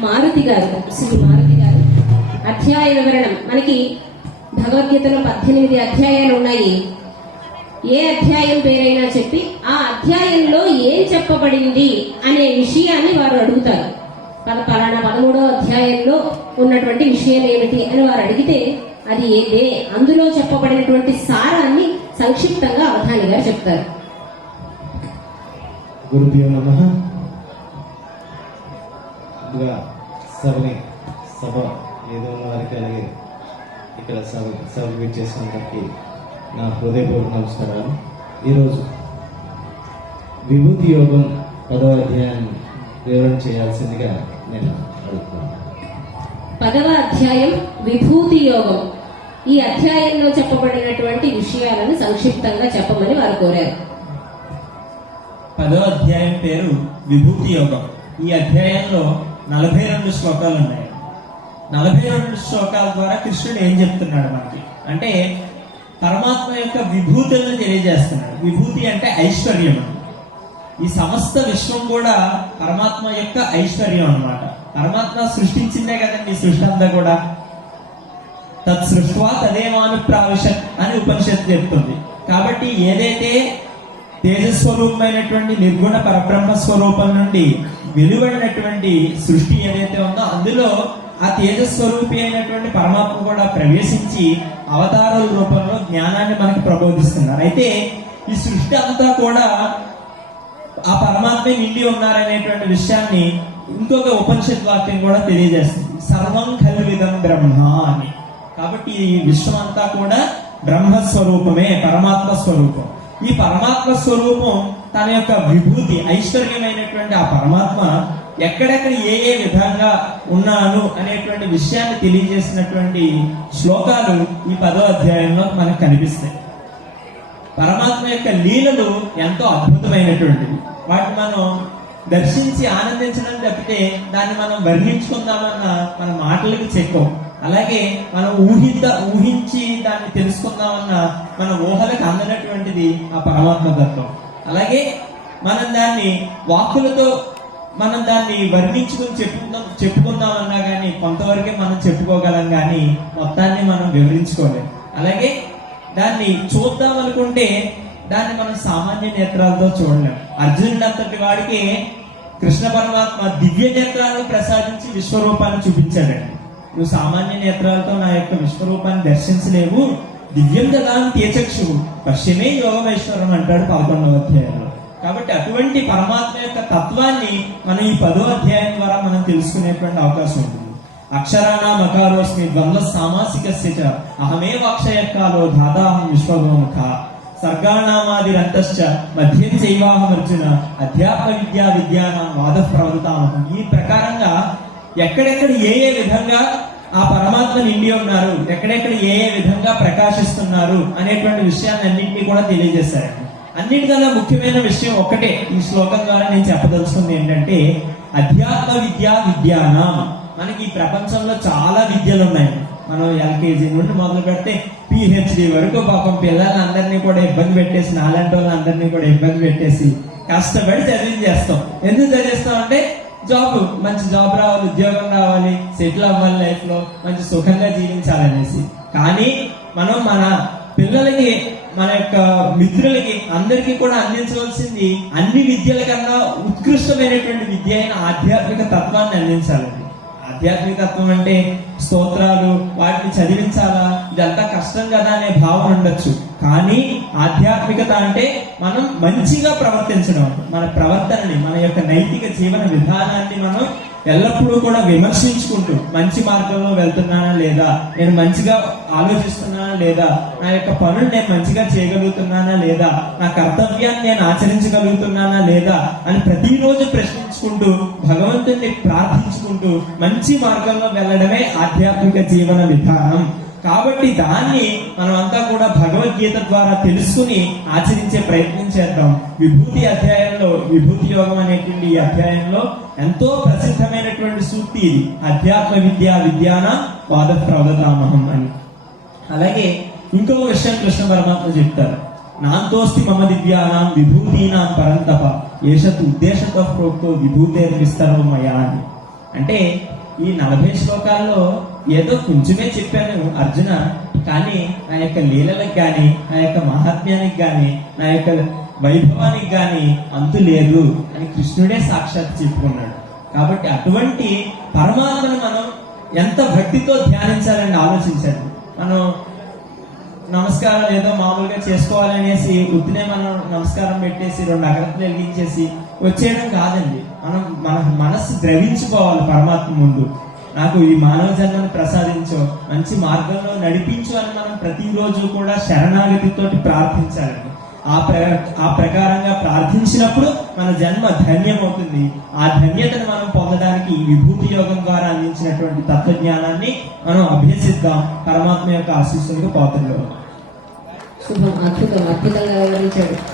మారుతి గారు శ్రీ మారుతి గారు. అధ్యాయ వివరణం. మనకి భగవద్గీతలో పద్దెనిమిది అధ్యాయాలు ఉన్నాయి. ఏ అధ్యాయం పేరైనా చెప్పి ఆ అధ్యాయంలో ఏం చెప్పబడింది అనే విషయాన్ని వారు అడుగుతారు. పద పలానా పదమూడో అధ్యాయంలో ఉన్నటువంటి విషయం ఏమిటి అని వారు అడిగితే అది ఏదే? అందులో చెప్పబడినటువంటి సారాన్ని సంక్షిప్తంగా అవధాని గారు చెప్తారు. ముందుగా సభని సభ ఏదో ఉన్న వారికి అలాగే ఇక్కడ సభ సభకు విచ్చేసినందరికీ నా హృదయపూర్వక నమస్కారాలు. ఈరోజు విభూతి యోగం పదవ అధ్యాయాన్ని వివరణ చేయాల్సిందిగా నేను అడుగుతున్నాను. పదవ అధ్యాయం విభూతి యోగం. ఈ అధ్యాయంలో చెప్పబడినటువంటి విషయాలను సంక్షిప్తంగా చెప్పమని వారు కోరారు. పదో అధ్యాయం పేరు విభూతి యోగం. ఈ అధ్యాయంలో నలభై రెండు శ్లోకాలు ఉన్నాయి నలభై రెండు శ్లోకాల ద్వారా కృష్ణుడు ఏం చెప్తున్నాడు మనకి? అంటే పరమాత్మ యొక్క విభూతులను తెలియజేస్తున్నాడు. విభూతి అంటే ఐశ్వర్యం. ఈ సమస్త విశ్వం కూడా పరమాత్మ యొక్క ఐశ్వర్యం అన్నమాట. పరమాత్మ సృష్టించిందే కదండి సృష్టి అంతా కూడా. తత్ సృష్వా తదేమాను ప్రావిశత్ అని ఉపనిషత్తు చెప్తుంది. కాబట్టి ఏదైతే తేజస్వరూపమైనటువంటి నిర్గుణ పరబ్రహ్మ స్వరూపం నుండి వెలువడినటువంటి సృష్టి ఏదైతే ఉందో అందులో ఆ తేజస్వరూపి అయినటువంటి పరమాత్మ కూడా ప్రవేశించి అవతారాల రూపంలో జ్ఞానాన్ని మనకి ప్రబోధిస్తున్నారు. అయితే ఈ సృష్టి అంతా కూడా ఆ పరమాత్మ నిండి ఉన్నారనేటువంటి విషయాన్ని ఇంకొక ఉపనిషత్ వాక్యం కూడా తెలియజేస్తుంది. సర్వం కల్విదం బ్రహ్మ అని కాబట్టి ఈ విశ్వం అంతా కూడా బ్రహ్మ స్వరూపమే పరమాత్మ స్వరూపం. ఈ పరమాత్మ స్వరూపం తన యొక్క విభూతి ఐశ్వర్యమైనటువంటి ఆ పరమాత్మ ఎక్కడెక్కడ ఏ ఏ విధంగా ఉన్నాను అనేటువంటి విషయాన్ని తెలియజేసినటువంటి శ్లోకాలు ఈ పదో అధ్యాయంలో మనకు కనిపిస్తాయి. పరమాత్మ యొక్క లీలలు ఎంతో అద్భుతమైనటువంటివి. వాటిని మనం దర్శించి ఆనందించడం తప్పితే దాన్ని మనం వర్ణించుకుందామన్న మన మాటలకు చెక్కం. అలాగే మనం ఊహిద్ద ఊహించి దాన్ని తెలుసుకుందామన్న మన ఊహలకు అందనటువంటిది ఆ పరమాత్మ తత్వం. అలాగే మనం దాన్ని వాక్కులతో మనం దాన్ని వర్ణించుకుని చెప్పుకుందాం చెప్పుకుందామన్నా కానీ కొంతవరకే మనం చెప్పుకోగలం కానీ మొత్తాన్ని మనం వివరించుకోలేం. అలాగే దాన్ని చూద్దాం అనుకుంటే దాన్ని మనం సామాన్య నేత్రాలతో చూడలేం. అర్జునుడు అంతటి వాడికి కృష్ణ పరమాత్మ దివ్య నేత్రాలను ప్రసాదించి విశ్వరూపాన్ని చూపించాడండి. నువ్వు సామాన్య నేత్రాలతో నా యొక్క విశ్వరూపాన్ని దర్శించలేవు. దివ్యం దదాన్ని పశ్చిమే యోగమేశ్వరం అంటాడు పదకొండవ అధ్యాయంలో. కాబట్టి అటువంటి పరమాత్మ యొక్క తత్వాన్ని మనం ఈ పదో అధ్యాయం ద్వారా మనం తెలుసుకునేటువంటి అవకాశం ఉంటుంది. అక్షరాణ మకారోస్మి ద్వంద్వ సామాసిక చ అహమేవ అక్షయకాలో దాదాహం విశ్వగోముఖ. సర్గాణామాదిరంతశ్చ మధ్యం చైవాహం అర్జున. అధ్యాప విద్యా విద్యానం వాద ప్రవృతామహం ఈ ప్రకారంగా ఎక్కడెక్కడ ఏ ఏ విధంగా ఆ పరమాత్మ నిండి ఉన్నారు ఎక్కడెక్కడ ఏ ఏ విధంగా ప్రకాశిస్తున్నారు అనేటువంటి విషయాన్ని అన్నింటినీ కూడా తెలియజేశారు అన్నిటికన్నా ముఖ్యమైన విషయం ఒక్కటే ఈ శ్లోకం ద్వారా నేను చెప్పదలుచుకుంది ఏంటంటే అధ్యాత్మ విద్యా విద్యానం మనకి ఈ ప్రపంచంలో చాలా విద్యలు ఉన్నాయి మనం ఎల్కేజీ నుండి మొదలు పెడితే పిహెచ్డి వరకు పాపం పిల్లలందరినీ కూడా ఇబ్బంది పెట్టేసి నాలాంటి వాళ్ళందరినీ కూడా ఇబ్బంది పెట్టేసి కష్టపడి చదివించేస్తాం. ఎందుకు చదివిస్తాం అంటే జాబ్ మంచి జాబ్ రావాలి ఉద్యోగం రావాలి సెటిల్ అవ్వాలి లైఫ్లో మంచి సుఖంగా జీవించాలనేసి. కానీ మనం మన పిల్లలకి మన యొక్క మిత్రులకి అందరికీ కూడా అందించవలసింది అన్ని విద్యల కన్నా ఉత్కృష్టమైనటువంటి విద్య అయిన ఆధ్యాత్మిక తత్వాన్ని అందించాలండి. ఆధ్యాత్మికత్వం అంటే స్తోత్రాలు వాటిని చదివించాలా? ఇదంతా కష్టం కదా అనే భావన ఉండొచ్చు. కానీ ఆధ్యాత్మికత అంటే మనం మంచిగా ప్రవర్తించడం. మన ప్రవర్తనని మన యొక్క నైతిక జీవన విధానాన్ని మనం ఎల్లప్పుడూ కూడా విమర్శించుకుంటూ మంచి మార్గంలో వెళ్తున్నానా లేదా నేను మంచిగా ఆలోచిస్తున్నానా లేదా నా యొక్క పనులు నేను మంచిగా చేయగలుగుతున్నానా లేదా నా కర్తవ్యాన్ని నేను ఆచరించగలుగుతున్నానా లేదా అని ప్రతిరోజు ప్రశ్నించుకుంటూ భగవంతుణ్ణి ప్రార్థించుకుంటూ మంచి మార్గంలో వెళ్ళడమే ఆధ్యాత్మిక జీవన విధానం. కాబట్టి దాన్ని మనమంతా కూడా భగవద్గీత ద్వారా తెలుసుకుని ఆచరించే ప్రయత్నం చేద్దాం. విభూతి అధ్యాయంలో విభూతి యోగం అనేటువంటి ఈ అధ్యాయంలో ఎంతో ప్రసిద్ధమైనటువంటి సూక్తి ఇది. అధ్యాత్మ విద్య విద్యాన వాద ప్రవదతామహం అని. అలాగే ఇంకో విషయం కృష్ణ పరమాత్మ చెప్తారు. నాంతోస్తి మమ దివ్యానాం విభూతీనాం పరంతప. ఏషత్ ఉద్దేశతో ప్రోక్తో విభూతే విస్తరం అని. అంటే ఈ నలభై శ్లోకాల్లో ఏదో కొంచెమే చెప్పాను అర్జున కానీ నా యొక్క లీలలకు కానీ నా యొక్క మహాత్మ్యానికి కానీ నా యొక్క వైభవానికి కానీ అంతు లేదు అని కృష్ణుడే సాక్షాత్ చెప్పుకున్నాడు. కాబట్టి అటువంటి పరమాత్మను మనం ఎంత భక్తితో ధ్యానించాలని ఆలోచించండి మనం నమస్కారం ఏదో మామూలుగా చేసుకోవాలనేసి ఉత్తినే మనం నమస్కారం పెట్టేసి రెండు అగ్రతలు వెలిగించేసి వచ్చేయడం కాదండి. మనం మన మనస్సు ద్రవించుకోవాలి పరమాత్మ ముందు. నాకు ఈ మానవ జన్మను ప్రసాదించు మంచి మార్గంలో నడిపించు అని మనం ప్రతిరోజు కూడా శరణాగతితోటి ప్రార్థించాలి ఆ ప్ర ఆ ప్రకారంగా ప్రార్థించినప్పుడు మన జన్మ ధన్యమవుతుంది. ఆ ధన్యతను మనం పొందడానికి ఈ విభూతి యోగం ద్వారా అందించినటువంటి తత్వజ్ఞానాన్ని మనం అభ్యసిద్దాం. పరమాత్మ యొక్క ఆశీస్సులకు పాత్రలో శుభం. అద్భుతం. అద్భుతంగా వివరించాడు